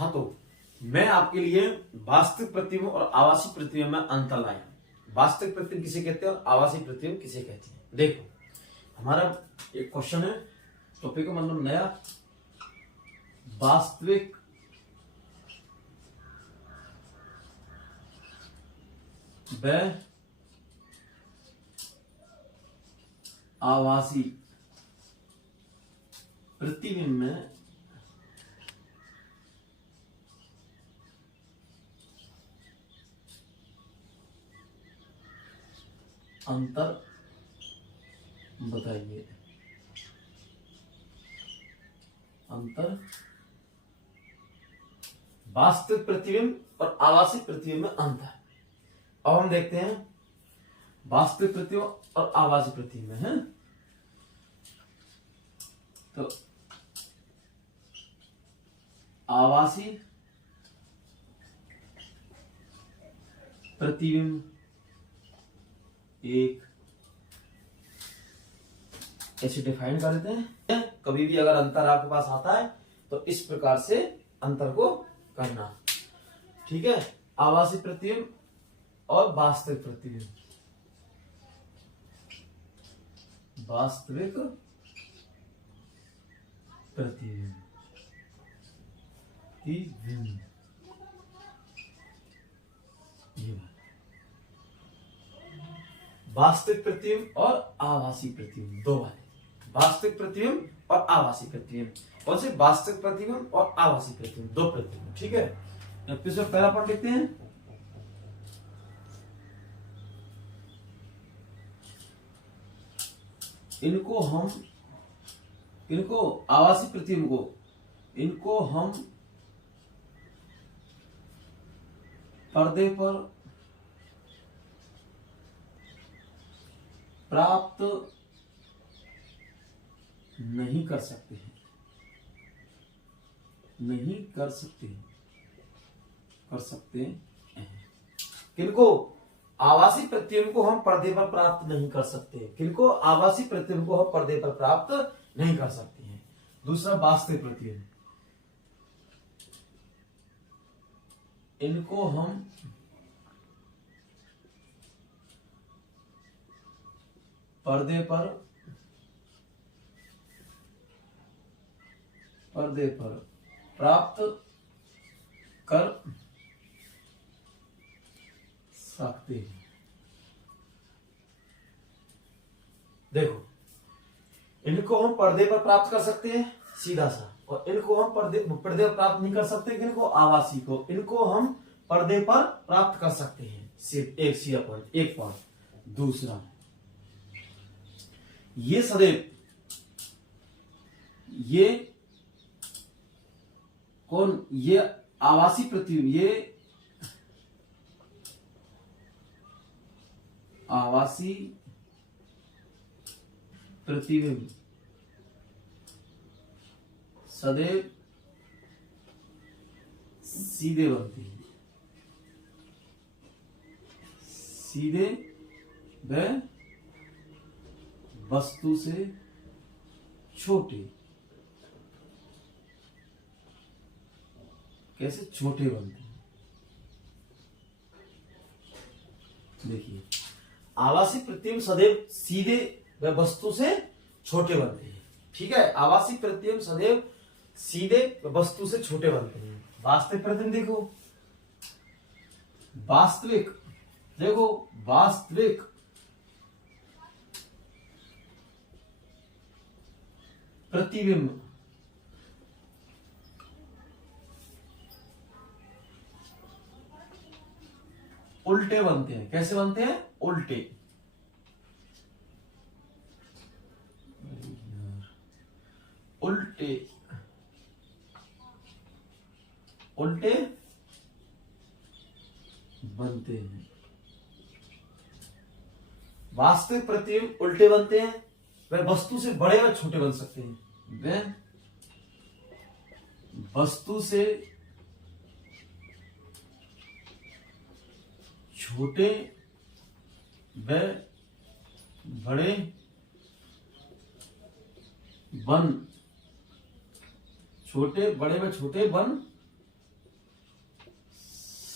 हाँ, तो मैं आपके लिए वास्तविक प्रतिबिंब और आभासी प्रतिबिंब में अंतर लाया। वास्तविक प्रतिबिंब किसे कहते हैं और आभासी प्रतिबिंब किसे कहते हैं। देखो, हमारा एक क्वेश्चन है, टॉपिक का मतलब नया, वास्तविक व आभासी प्रतिबिंब में अंतर बताइए। अंतर वास्तविक प्रतिबिंब और आभासी प्रतिबिंब में अंतर। अब हम देखते हैं वास्तविक प्रतिबिंब और आभासी प्रतिबिंब में है। तो आभासी प्रतिबिंब एक ऐसे डिफाइन कर देते हैं। कभी भी अगर अंतर आपके पास आता है तो इस प्रकार से अंतर को करना, ठीक है। आभासी प्रतिबिंब और वास्तविक प्रतिबिंब। वास्तविक प्रतिबिंब वास्तविक प्रतिबिंब और आभासी प्रतिबिंब, दो वाले। वास्तविक प्रतिबिंब और आभासी प्रतिबिंब। कौन से? वास्तविक प्रतिबिंब और आभासी प्रतिबिंब, दो प्रतिबिंब, ठीक है। एपिसोड पहला पढ़ लेते हैं। इनको आभासी प्रतिबिंब को इनको हम पर्दे पर प्राप्त नहीं कर सकते हैं। किनको? आभासी प्रतिबिंब को हम पर्दे पर प्राप्त नहीं कर सकते। किनको? आभासी प्रतिबिंब को हम पर्दे पर प्राप्त नहीं कर सकते हैं। दूसरा वास्तविक प्रतिबिंब, इनको हम पर्दे पर प्राप्त कर सकते हैं। देखो, इनको हम पर्दे पर प्राप्त कर सकते हैं सीधा सा, और इनको हम पर्दे पर प्राप्त नहीं कर सकते। इनको आभासी को इनको हम पर्दे पर प्राप्त कर सकते हैं। सिर्फ एक सीधा पॉइंट, एक पॉइंट। दूसरा, ये सदैव ये आभासी प्रतिबिंब, ये आभासी प्रतिबिंब सदैव सीधे बनते हैं। सीधे व वस्तु से छोटे। कैसे छोटे बनते हैं? देखिए, आभासी प्रतिबिंब सदैव सीधे व वस्तु से छोटे बनते हैं, ठीक है। आभासी प्रतिबिंब सदैव सीधे व वस्तु से छोटे बनते हैं। वास्तविक प्रतिबिंब देखो, वास्तविक प्रतिबिंब उल्टे बनते हैं। कैसे बनते हैं? उल्टे। उल्टे बनते हैं। वास्तविक प्रतिबिंब उल्टे बनते हैं, वह वस्तु से बड़े व छोटे बन सकते हैं। वह वस्तु से छोटे व बड़े बन छोटे बड़े व छोटे बन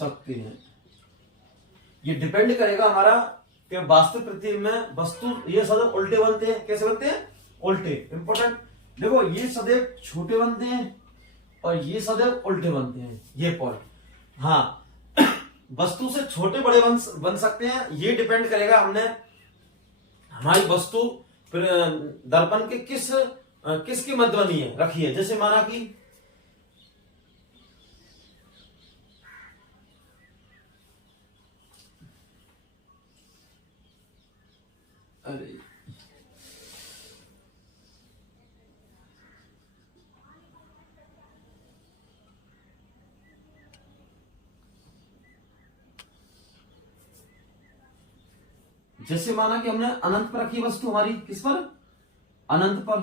सकते हैं। ये डिपेंड करेगा हमारा कि वास्तविक प्रतिबिंब में वस्तु, ये सदैव उल्टे बनते हैं। कैसे बनते हैं? उल्टे। इंपॉर्टेंट, देखो ये सदैव छोटे बनते हैं और ये सदैव उल्टे बनते हैं, ये पॉइंट। हाँ, वस्तु से छोटे बड़े बन सकते हैं, ये डिपेंड करेगा हमने हमारी वस्तु दर्पण के किसकी मध्य बनी है, रखी है। जैसे माना कि अरे जैसे माना कि हमने अनंत पर रखी वस्तु, हमारी किस पर? अनंत पर।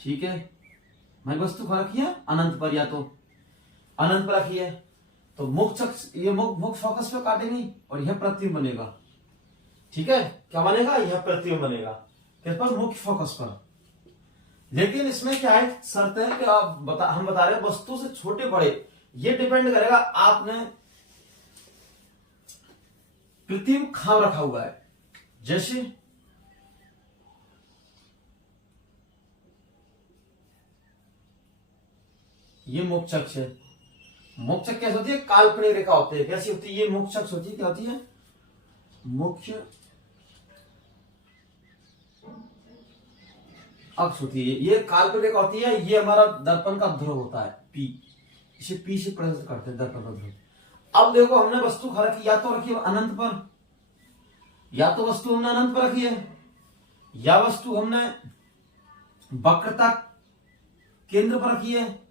ठीक है, हमारी वस्तु पर रखी है अनंत पर, या तो अनंत पर रखी है तो ये मुख्य फोकस पे काटेंगे और यह प्रतिबिंब बनेगा। ठीक है, क्या बनेगा? यह प्रतिबिंब बनेगा किस पर? मुख्य फोकस पर। लेकिन इसमें क्या है, शर्त है कि हम बता रहे हैं वस्तु से छोटे बड़े, ये डिपेंड करेगा आपने प्रतिबिंब कहां रखा हुआ है। जैसे ये मुख्य अक्ष है। मुख्य अक्ष कैसे होती है? काल्पनिक रेखा होती है। कैसी होती है? ये मुख्य अक्ष होती है। क्या होती है? मुख्य अक्ष होती है। ये काल्पनिक रेखा होती है। ये हमारा दर्पण का ध्रुव होता है, पी। इसे पी से प्रदर्शित करते हैं, दर्पण का ध्रुव। अब देखो, हमने वस्तु रखी, या तो रखी है अनंत पर, या तो वस्तु हमने अनंत पर रखी है, या वस्तु हमने वक्रता केंद्र पर रखी है,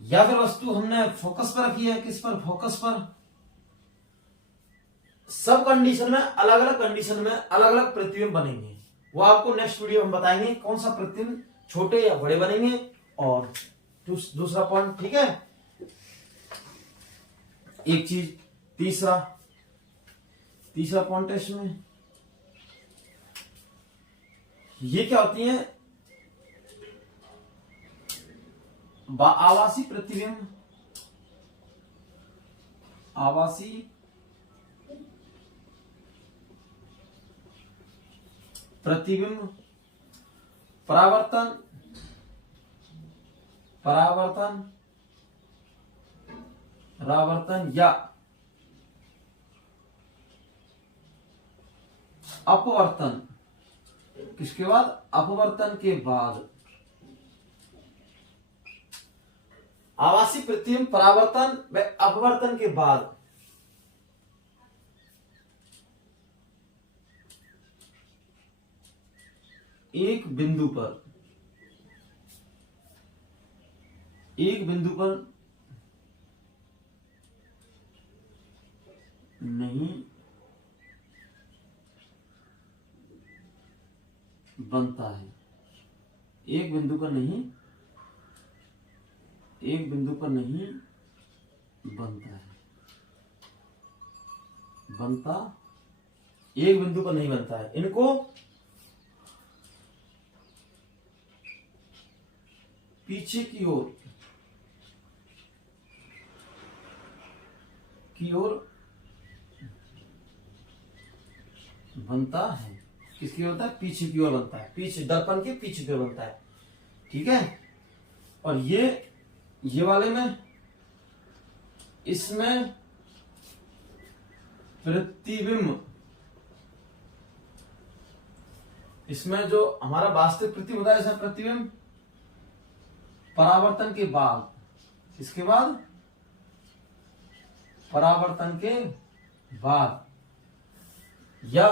या फिर वस्तु हमने फोकस पर रखी है। किस पर? फोकस पर। सब कंडीशन में, अलग अलग कंडीशन में अलग अलग प्रतिबिंब बनेंगे। वो आपको नेक्स्ट वीडियो में बताएंगे कौन सा प्रतिबिंब छोटे या बड़े बनेंगे। और दूसरा पॉइंट, ठीक है, एक चीज, तीसरा पॉइंट है इसमें, ये क्या होती है? आवासी प्रतिबिंब। आवासी प्रतिबिंब परावर्तन या अपवर्तन। किसके बाद? अपवर्तन के बाद। आवासी प्रतिबिंब परावर्तन व अपवर्तन के बाद एक बिंदु पर नहीं बनता है। एक बिंदु पर नहीं बनता है। एक बिंदु पर नहीं बनता है। इनको पीछे की ओर बनता है। किसकी ओर बनता है? पीछे की ओर बनता है। पीछे, दर्पण के पीछे की ओर बनता है। ठीक है, और ये वाले में, इसमें प्रतिबिंब, इसमें जो हमारा वास्तविक प्रतिबिंब होता है, इसमें प्रतिबिंब परावर्तन के बाद, इसके बाद परावर्तन के बाद या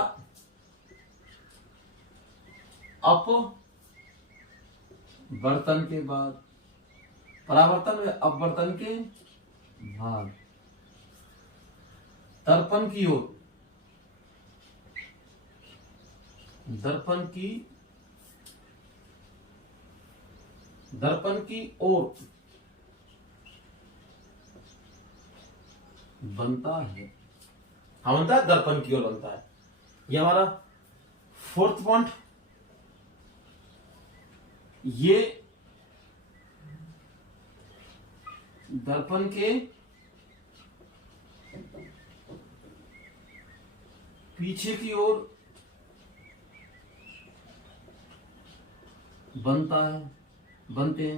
अपवर्तन के बाद, परावर्तन व अपवर्तन के बाद दर्पण की ओर, दर्पण की ओर बनता है। हाँ, बनता है, दर्पण की ओर बनता है। ये हमारा फोर्थ पॉइंट। ये दर्पण के पीछे की ओर बनते हैं, बनते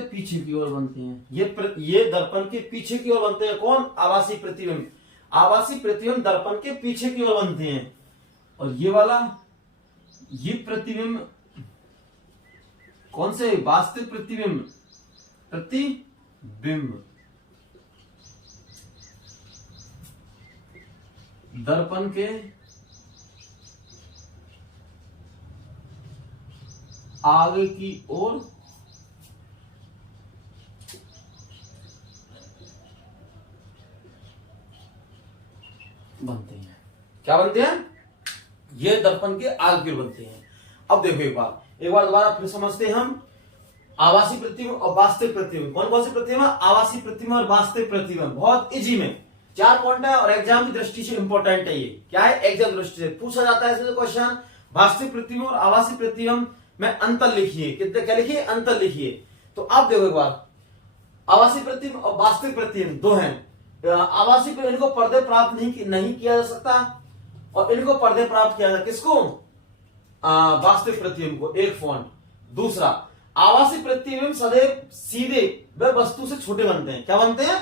पीछे की ओर बनते हैं। ये दर्पण के पीछे की ओर बनते हैं। कौन? आभासी प्रतिबिंब। आभासी प्रतिबिंब दर्पण के पीछे की ओर बनते हैं। और ये वाला, ये प्रतिबिंब कौन से? वास्तविक प्रतिबिंब, दर्पण के आगे की ओर बनते हैं। क्या बनते हैं? ये दर्पण के आगे की ओर बनते हैं। अब देखो एक बार दोबारा फिर समझते हैं हम। आभासी प्रतिबिंब और वास्तविक प्रतिबिंब। कौन कौन से प्रतिबिंब? आभासी प्रतिबिंब और वास्तविक प्रतिबिंब। बहुत इजी में 4 पॉइंट है और एग्जाम की दृष्टि से इंपॉर्टेंट है। ये क्या है? एग्जाम दृष्टि से पूछा जाता है इसमें क्वेश्चन। वास्तविक प्रतिबिंब और आभासी प्रतिबिंब में अंतर लिखिए। कितने क्या लिखिए? अंतर लिखिए। तो आप देखो एक बार, आभासी प्रतिबिंब और वास्तविक प्रतिबिंब दो हैं। आभासी प्रतिबिंब इनको पर्दे प्राप्त नहीं किया जा सकता और इनको पर्दे प्राप्त किया जाता। किसको? वास्तविक प्रतिबिंब को। एक पॉइंट। दूसरा, आभासी प्रतिबिंब सदैव सीधे व वस्तु से छोटे बनते हैं। क्या बनते हैं?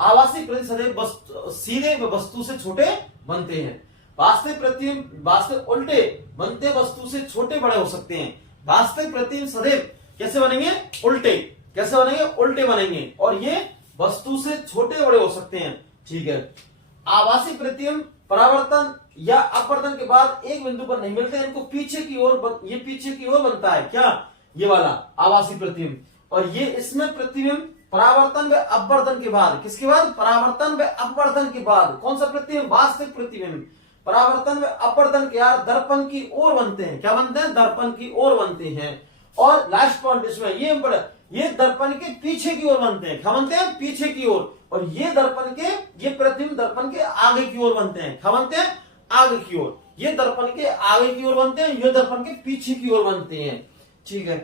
आभासी प्रतिबिंब सदैव सीधे व वस्तु से छोटे बनते हैं। वास्तविक प्रतिबिंब उल्टे बनते, वस्तु से छोटे बड़े हो सकते हैं। वास्तविक प्रतिबिंब सदैव कैसे बनेंगे? उल्टे। कैसे बनेंगे? उल्टे बनेंगे। और ये वस्तु से छोटे बड़े हो सकते हैं। ठीक है। आभासी प्रतिबिंब परावर्तन या अपवर्तन के बाद एक बिंदु पर नहीं मिलते, इनको पीछे की ओर ये पीछे की ओर बनता है। क्या? ये वाला आभासी प्रतिबिंब। और ये इसमें प्रतिबिंब परावर्तन व अपवर्तन के बाद, किसके बाद? परावर्तन व अपवर्तन के बाद। कौन सा प्रतिबिंब? वास्तविक प्रतिबिंब। परावर्तन व अपवर्तन के बाद दर्पण की ओर बनते हैं। क्या बनते हैं? दर्पण की ओर बनते हैं। और लास्ट पॉइंट इसमें ये दर्पण के पीछे की ओर बनते हैं। क्या बनते हैं? पीछे की ओर। और ये प्रतिबिंब दर्पण के आगे की ओर बनते हैं। क्या बनते हैं? आगे की ओर। ये दर्पण के आगे की ओर बनते हैं, ये दर्पण के पीछे की ओर बनते हैं। ठीक है।